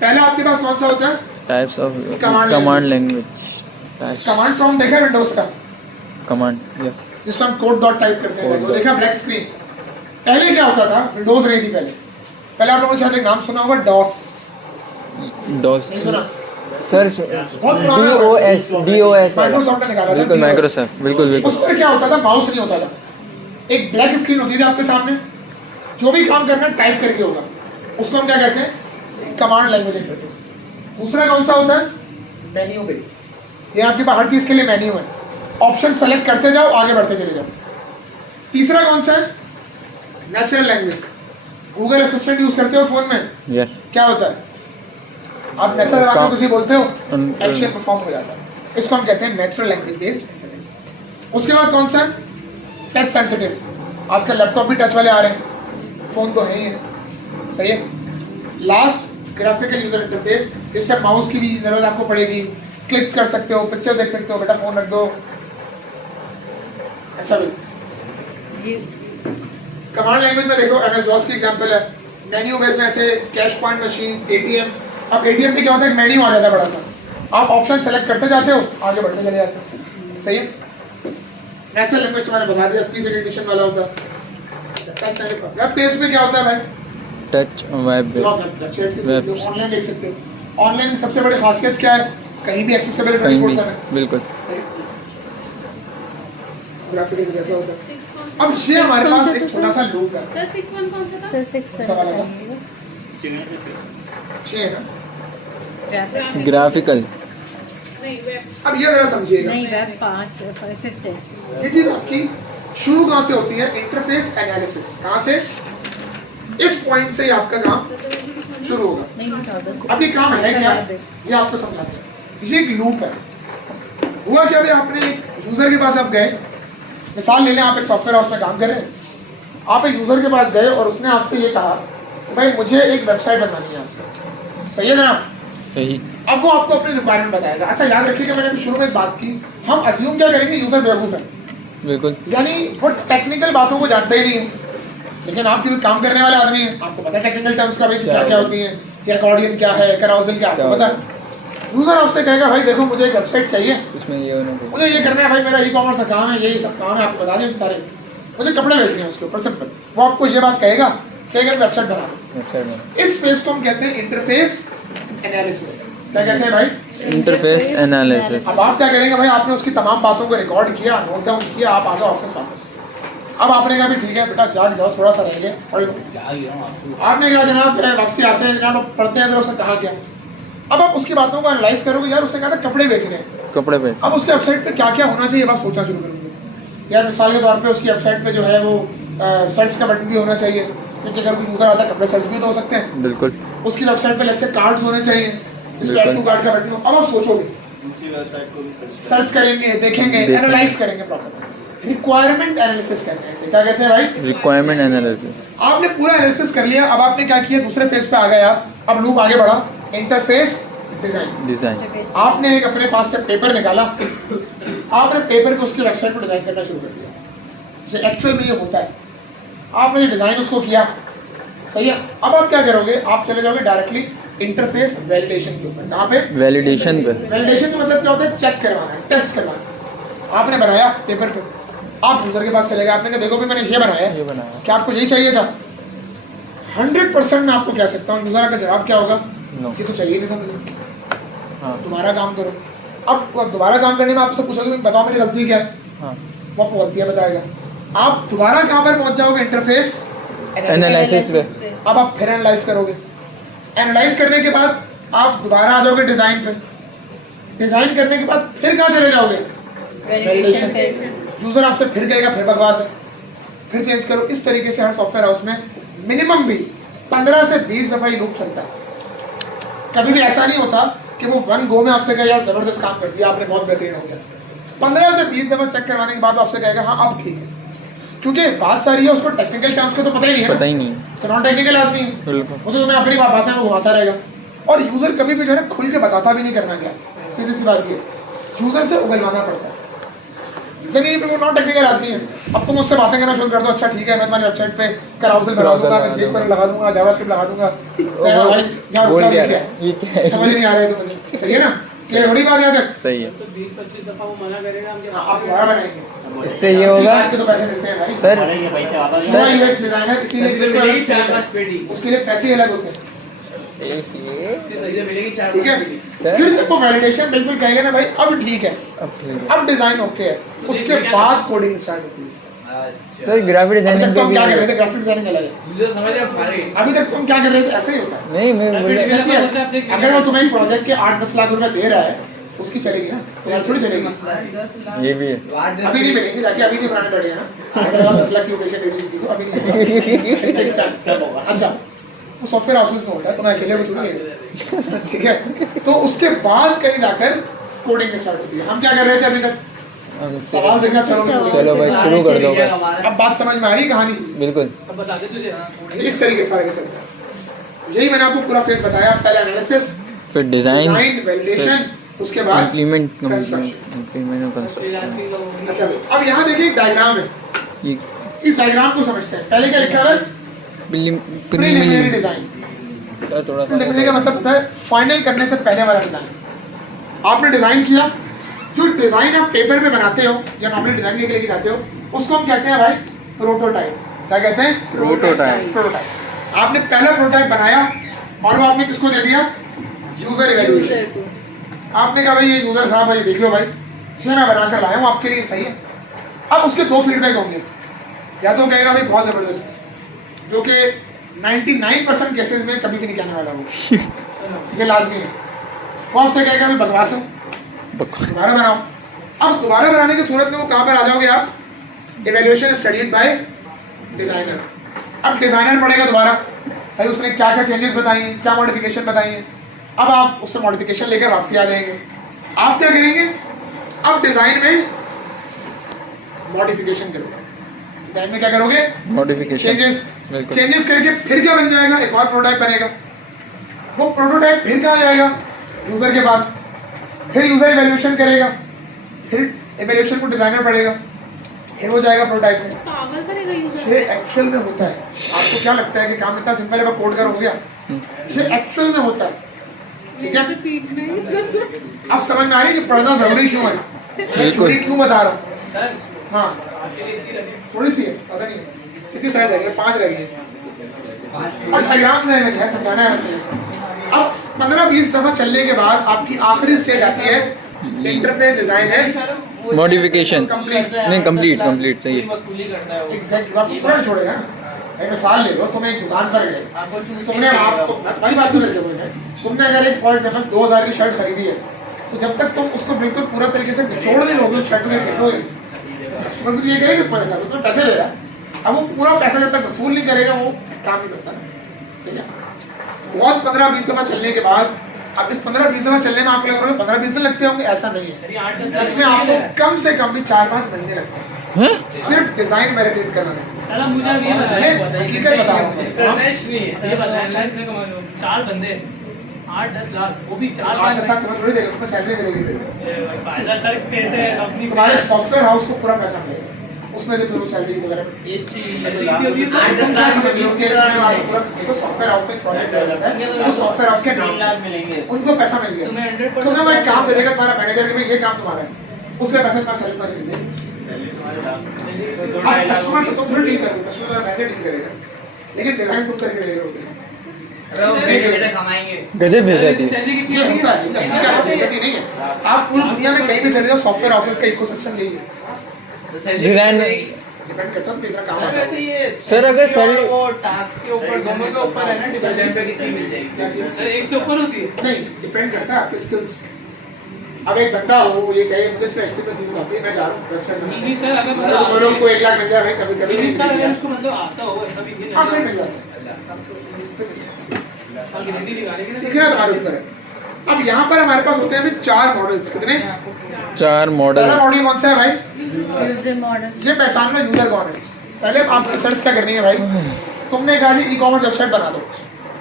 पहले आपके पास कौन सा होता है? Types of command language. Command prompt देखा है विंडोज का, कमांड यस। जिसमें हम कोड डॉट टाइप करते हैं, Code वो dot। देखा ब्लैक स्क्रीन। पहले क्या होता था, विंडोज नहीं थी पहले। पहले आप लोगों ने शायद एक नाम सुना होगा, डॉस। डॉस नहीं सुना? सर, बहुत पुराना DOS माइक्रोसॉफ्ट ने निकाला था, बिल्कुल DOS। माइक्रोसॉफ्ट, बिल्कुल उस पर क्या होता था, माउस नहीं होता था, एक ब्लैक स्क्रीन होती थी आपके सामने, जो भी काम करना टाइप करके होगा, उसको हम क्या कहते हैं, कमांड लैंग्वेज इंटरफेस। दूसरा कौन सा होता है, मेन्यू बेस। ये आपके पास हर चीज के लिए मेन्यू है, ऑप्शन सेलेक्ट करते जाओ, आगे बढ़ते चले जाओ। तीसरा कौन सा है, natural language. Google assistant use करते हो फोन में, यस। क्या होता है, आप नेचुरल लैंग्वेज कुछ ही बोलते हो, उन- एक्शन परफॉर्म हो जाता है। इसको हम कहते हैं नेचुरल लैंग्वेज बेस्ड इंटरफेस। उसके बाद कौन सा है, टच सेंसिटिव। आजकल लैपटॉप भी टच वाले आ रहे हैं, फोन तो है ही है, सही है। लास्ट ग्राफिकल यूजर इंटरफेस, जिससे माउस की भी जरूरत आपको पड़ेगी, क्लिक कर सकते हो, पिक्चर देख सकते हो, बेटा फोन रख दो। अच्छा भाई, कमांड लैंग्वेज में देखो, एमएस की एग्जांपल है। मेन्यू बेस में ऐसे कैश पॉइंट मशीन्स, एटीएम। अब एटीएम में क्या होता है, मेन्यू आ जाता है बड़ा सा, आप ऑप्शन सेलेक्ट करते जाते हो, आगे बढ़ते चले जाते हो, सही है। नेचुरल लैंग्वेज मैंने बता दिया, स्पीच रिकग्निशन वाला होता है। वेब पेज पे क्या होता है भाई, टच वेब ऑनलाइन देख सकते हो। ऑनलाइन सबसे बड़ी खासियत क्या है, कहीं भी एक्सेसिबल है, कहीं 24/7 भी, बिल्कुल। ग्राफिकल जैसा होता है। अब ये हमारे पास एक छोटा सा लूप है, सर 6-1 कौन सा था? सर 6 कौन सा वाला था? 6 है ना। ग्राफिकल। नहीं वेब, अब ये जरा समझिएगा, नहीं वेब 5 5th है। ये चीज आपकी शुरू कहाँ से होती है, इंटरफेस एनालिसिस। कहाँ से, इस पॉइंट से ही आपका काम शुरू होगा। नहीं था बस। अब ये काम है क्या, ये आपको समझाते हैं। ये एक लूप है। हुआ क्या भाई, आपने एक यूजर के पास आप गए, मिसाल ले लें, आप एक सॉफ्टवेयर हाउस में काम कर रहे हैं, आप एक यूजर के पास गए और उसने आपसे ये कहा कि भाई मुझे एक वेबसाइट बनवानी है आपसे, सही है जनाब। सही। अब वो आपको अपनी रिक्वायरमेंट बताएगा। अच्छा याद रखिएगा, मैंने अभी शुरू में एक बात की, हम अज्यूम क्या करेंगे, यूजर बेवकूफ है, बिल्कुल। यानी वो टेक्निकल बातों को जानते ही नहीं है। लेकिन आप क्योंकि काम करने वाले आदमी हैं, आपको पता है टेक्निकल टर्म्स का भी क्या क्या होती हैं, कि अकॉर्डियन क्या है, कैराउसल क्या, आपको पता है। यूजर आपसे कहेगा भाई देखो मुझे एक वेबसाइट चाहिए, उसमें ये होना चाहिए। मुझे ये करना है भाई, मेरा ई कॉमर्स का काम है, यही सब काम है, आपको बता दें सारे, मुझे कपड़े बेचने हैं उसके ऊपर सिंपल। वो आपको ये बात कहेगा कि वेबसाइट बना दो। वेबसाइट में इस फेज को हम कहते हैं इंटरफेस एनालिसिस। क्या कहते हैं भाई, इंटरफेस एनालिसिस। अब आप क्या करेंगे भाई, आपने उसकी तमाम बातों को रिकॉर्ड किया, नोट डाउन किया, आप आ जाओ ऑफिस वापस। अब आपने कहा भी ठीक है बेटा जाग जाओ, थोड़ा सा रहेंगे पढ़ लो। आपने कहा जनाब वापसी आते हैं जनाब, पढ़ते हैं, उसने कहा क्या। अब आप उसकी बातों को एनालाइज करोगे, यार उसने कहा था कपड़े बेचने हैं, कपड़े पे। अब उसकी वेबसाइट पे क्या क्या होना चाहिए, आप सोचना शुरू करोगे। यार मिसाल के तौर पे उसकी वेबसाइट पे जो है वो सर्च का बटन भी होना चाहिए, क्योंकि अगर कोई यूजर आता है कपड़े सर्च भी तो हो सकते हैं। बिल्कुल। उसकी वेबसाइट पे लेट्स से कार्ड्स होने चाहिए, जिसपे ऐड टू कार्ड का बटन हो। अब आप सोचोगे, सर्च करेंगे, देखेंगे, एनालाइज करेंगे प्रॉपर। रिक्वायरमेंट एनालिसिस कहते हैं इसे। क्या कहते हैं भाई, रिक्वायरमेंट एनालिसिस। आपने पूरा एनालिसिस कर लिया। अब आपने क्या किया, दूसरे फेज पे आ गए आप, अब लूप आगे बढ़ा, इंटरफेस डिजाइन। आपने एक अपने पास से पेपर निकाला, आपने पेपर को उसकी वेबसाइट पर डिजाइन करना शुरू कर दिया, जैसे एक्चुअल में ये होता है। आपने डिजाइन उसको किया, सही है। अब आप क्या करोगे, आप चले जाओगे डायरेक्टली इंटरफेस वैलिडेशन के ऊपर। कहाँ पे, वैलिडेशन पे। वैलिडेशन का मतलब क्या होता है, चेक करवाना है, टेस्ट करवाना है। आपने बनाया पेपर पे, आप यूजर के पास चले गए, आपने कहा देखो भी मैंने ये बनाया, क्या आपको यही चाहिए था। 100% मैं आपको कह सकता हूँ यूजर का जवाब क्या होगा, ये तो चाहिए नहीं था मुझे, दोबारा काम करो। अब दोबारा काम करने में आपसे पूछोगे बताओ मेरी गलती क्या है, वो आपको गलतियाँ बताएगा। आप दोबारा कहाँ पर पहुँच जाओगे, इंटरफेस एनालिसिस पे। अब आप फिर एनालाइज करोगे, एनालाइज करने के बाद आप दोबारा आ जाओगे डिजाइन पे, डिजाइन करने के बाद फिर कहाँ चले जाओगे, वैलिडेशन। यूजर आपसे फिर कहेगा फिर बकवास है, फिर चेंज करो। इस तरीके से हर सॉफ्टवेयर हाउस में मिनिमम भी 15 से 20 दफा ये लूप चलता है। कभी भी ऐसा नहीं होता कि वो वन गो में आपसे कहे यार जबरदस्त काम कर दिया आपने, बहुत बेहतरीन हो गया। 15 से 20 दफा चेक करवाने के बाद आपसे कहेगा हाँ अब ठीक है, क्योंकि बात सारी है उसको टेक्निकल टर्म्स का तो पता ही नहीं है, पता ही नहीं है, तो नॉन टेक्निकल आदमी है, वो तो तुम्हें अपनी बातें वो घुमाता रहेगा। और यूजर कभी भी जो है खुल के बताता भी नहीं करना क्या, सीधी सी बात ये यूजर से उगलवाना पड़ता है। रीजन ये वो नॉन टेक्निकल आदमी है। अब तुम उससे बातें करना शुरू कर दो, अच्छा ठीक है मैं तुम्हारी वेबसाइट पे कराउसल बना दूंगा, मैं जेक पर लगा दूंगा, जावास्क्रिप्ट लगा दूंगा, भाई क्या बोल रुका क्या क्या रहा है? ये क्या है? समझ नहीं आ रहा है तुम्हें, सही है ना? क्लियर हो रही बात यहाँ तक? सही है। तो 20-25 दफा वो मना करेगा हम हाँ, आप दोबारा बनाएंगे, इससे ये होगा के तो पैसे मिलते हैं भाई सर। UI UX डिजाइनर, इसीलिए उसके लिए पैसे अलग होते हैं, ठीक है? फिर जब वो वैलिडेशन बिल्कुल कहेगा ना भाई अब ठीक है, अब ठीक है अब डिजाइन ओके है, उसके बाद कोडिंग स्टार्ट होती है। सर। ग्राफिक अभी डिजाइनिंग तक तो हम भी क्या कर रहे थे, ग्राफिक डिजाइनिंग अलग है, अभी तक तुम क्या कर रहे थे, ऐसे ही होता है। नहीं मैं बोले Exactly ऐसे। अगर वो तुम्हें प्रोजेक्ट के 8-10 लाख रुपए दे रहा है, उसकी चलेगी ना, तुम्हारी थोड़ी चलेगी। ये भी है। अभी नहीं मिलेंगे, जाके अभी नहीं बनाने पड़ेगा ना, अगर आप 10 लाख की उद्देश्य दे दी किसी को, अभी नहीं अच्छा वो सॉफ्टवेयर हाउसेस में होता है, तुम्हें अकेले को थोड़ी देगा, ठीक है? तो उसके बाद कहीं जाकर कोडिंग स्टार्ट होती है। हम क्या कर रहे थे अभी तक, सवाल देखा, चलो भाई शुरू कर दो भाई। अब बात समझ में आ रही कहानी, बिल्कुल सब बता दे तुझे। इस तरीके से आगे चलता है। यही मैंने आपको पूरा फेज बताया, पहले एनालिसिस, फिर डिजाइन, वैलिडेशन, उसके बाद इम्प्लीमेंट कंस्ट्रक्शन। Implement construction. अच्छा अब यहाँ देखिए एक डायग्राम है, ये इस डायग्राम को समझते हैं। पहले क्या लिखा है, प्रीलिमिनरी डिजाइन। थोड़ा सा लिखने का मतलब होता है फाइनल करने से पहले वाला डिजाइन। आपने डिजाइन किया, जो डिजाइन आप पेपर पे बनाते हो या नॉर्मली डिजाइन के लिए जाते हो, उसको हम कहते हैं भाई प्रोटोटाइप। क्या कहते हैं? प्रोटोटाइप। प्रोटोटाइप। आपने पहला प्रोटोटाइप बनाया और वो आपने किसको दे दिया? User evaluation. आपने कहा भाई ये यूजर साहब भाई देख लो भाई, जिसे मैं बनाकर लाया हूँ आपके लिए सही है। अब उसके दो फीडबैक होंगे, या तो कहेगा भाई बहुत जबरदस्त, जो कि 99% केसेस में कभी भी नहीं कहने वाला वो ये लाजमी है। वो आपसे कहेगा भाई बकवास है, दोबारा बनाओ। अब दोबारा बनाने की सूरत में वो कहाँ पर आ जाओगे आप? Evaluation studied by designer. अब डिजाइनर पढ़ेगा दोबारा भाई उसने क्या क्या चेंजेस बताई हैं, क्या मॉडिफिकेशन बताई हैं। अब आप उससे मॉडिफिकेशन लेकर वापसी आ जाएंगे। आप क्या करेंगे? अब डिजाइन में मॉडिफिकेशन करोगे। डिजाइन में क्या करोगे? मॉडिफिकेशन, चेंजेस करके फिर क्या बन जाएगा? एक और प्रोटोटाइप बनेगा। वो प्रोटोटाइप फिर कहाँ जाएगा? यूजर के पास। फिर यूजर इवैल्यूएशन करेगा, फिर इवैल्यूएशन को डिजाइनर पढ़ेगा, फिर वो जाएगा प्रोटोटाइप में। पागल करेगा यूजर। ये एक्चुअल में होता है। आपको क्या लगता है कि काम इतना सिंपल है, कोड कर हो गया? ये एक्चुअल में होता है, ठीक है? पीठ में अब समझ में आ रही है कि पढ़ना जरूरी क्यों है, मैं थ्योरी क्यों बता रहा हूँ। हाँ थोड़ी सी है, पता नहीं कितनी साइड रह गई? 5 रह गई है। और डायग्राम में है समझाना है मुझे। अब 15-20 दफा चलने के बाद आपकी आखिरी स्टेज आती है इंटरफेस डिजाइन है मॉडिफिकेशन। कंप्लीट। नहीं कंप्लीट सही है। एग्जैक्टली आप पूरा छोड़ेगा ना। एक मिसाल ले लो, तुम एक दुकान पर गए, तुमने आपको तुम्हारी बात नहीं करते बोले, तुमने अगर एक फॉर एग्जाम्पल 2000 की शर्ट खरीदी है, तो जब तक तुम उसको बिल्कुल पूरा तरीके से निचोड़ नहीं लोगे उस शर्ट को पिटोगे, कस्टमर तो ये करेगा तुम्हारे साथ, तुम्हें पैसे दे रहा है। अब वो पूरा पैसा जब तक वसूल नहीं करेगा वो काम नहीं करता ना, ठीक है? बहुत 15-20 दफा चलने के बाद, अब इस 15-20 दफा चलने में आपको लग रहा है 15-20 दिन लगते होंगे, ऐसा नहीं है। इसमें आपको कम से कम भी 4-5 महीने लगते हैं सिर्फ डिजाइन वैलिडेट करना है। साला मुझे अब ये बताया, हकीकत बता रहा हूँ। ये बताया लाइफ में कमा लो 4 बंदे 8-10 लाख, वो भी 4-5 लाख तुम्हें थोड़ी देगा, तुम्हें सैलरी मिलेगी सिर्फ। फायदा सर कैसे अपनी तुम्हारे सॉफ्टवेयर हाउस को पूरा पैसा मिलेगा, उसमें देखो सैलरी वगैरह। तुम क्या समझ रहे हो कि पूरा देखो सॉफ्टवेयर हाउस में प्रोजेक्ट दिया जाता है, तो सॉफ्टवेयर हाउस के नाम उनको पैसा मिल गया, तुम्हें वो एक काम दे देगा तुम्हारा मैनेजर कि भाई ये काम तुम्हारा है, उसके पैसे तुम्हारा सैलरी पर मिल जाएगी। कस्टमर से तुम फिर डील करोगे, कस्टमर का मैनेजर डील करेगा, लेकिन डिजाइन तुम करके ले रहे गजब भेज जाती है। ये होता है, ये हकीकत नहीं है। आप पूरी दुनिया में कहीं भी चले जाओ, सॉफ्टवेयर हाउसेस का इकोसिस्टम यही है। डिजाइन डिपेंड करता है कितना काम आता है। सर अगर सैलरी वो टास्क के ऊपर दोनों के ऊपर है ना, डिपेंड पे कितनी मिल जाएगी। क्या चीज़? सर एक से ऊपर होती है। नहीं, डिपेंड करता है आपके स्किल्स। अब एक बंदा हो, वो ये कहे मुझे सिर्फ HTML सीखना आती है, मैं जा रहा हूँ वेबसाइट बनाने। नहीं सर अगर तो बोलो उसको 1 लाख मिल जाए भाई, कभी कभी नहीं सर अगर नहीं उसको मतलब आता हो ऐसा भी नहीं हाँ फिर मिल जाता गारंटी दिखाने है। की सीखना तुम्हारे ऊपर है। अब यहाँ पर हमारे पास होते हैं अभी 4 मॉडल्स। कितने? 4 मॉडल। पहला मॉडल कौन सा है भाई? User model. ये पहचान लो यूजर कौन है। पहले आप रिसर्च क्या करनी है भाई, तुमने कहा जी ई-कॉमर्स वेबसाइट बना दो,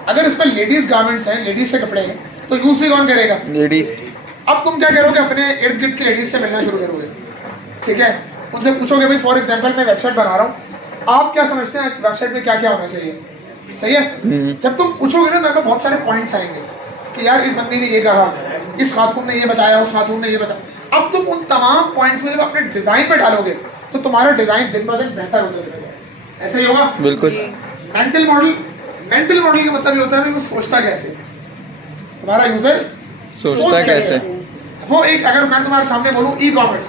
अगर इसमें लेडीज गारमेंट्स हैं, लेडीज से कपड़े हैं, तो यूज भी कौन करेगा? लेडीज। अब तुम क्या करोगे? अपने इर्द गिर्द की लेडीज से मिलना शुरू करोगे, ठीक है? उनसे पूछोगे भाई फॉर एग्जांपल मैं वेबसाइट बना रहा हूँ, आप क्या समझते हैं वेबसाइट में क्या क्या होना चाहिए, सही है। जब तुम पूछोगे ना, मेरे को बहुत सारे पॉइंट्स आएंगे कि यार इस बंदी ने ये कहा, इस खातून ने ये बताया, उस खातून ने ये बताया। अब तुम उन तमाम पॉइंट्स को जब अपने डिजाइन में डालोगे तो तुम्हारा डिजाइन दिन ब दिन बेहतर होता जाएगा। ऐसा ही होगा बिल्कुल। मेंटल मॉडल का मतलब ये होता है कि वो सोचता कैसे, तुम्हारा यूजर सोचता कैसे। वो एक, अगर मैं तुम्हारे सामने बोलूं ई कॉमर्स,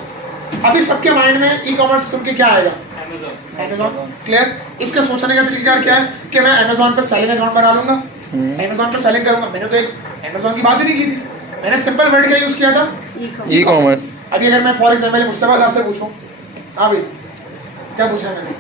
अभी सबके माइंड में ई कॉमर्स सुन के क्या आएगा, अमेज़न। क्लियर। इसका सोचने का तरीका क्या है कि मैं अमेज़न पे सेलिंग अकाउंट बना लूंगा, अमेज़न पे सेलिंग करूंगा। मैंने तो एक अमेज़न की बात ही नहीं की थी, मैंने सिंपल वर्ड का यूज किया था, ई कॉमर्स। अभी अगर मैं फॉर एग्जांपल मुस्तफा साहब से पूछूं, हाँ भाई क्या पूछा है मैंने,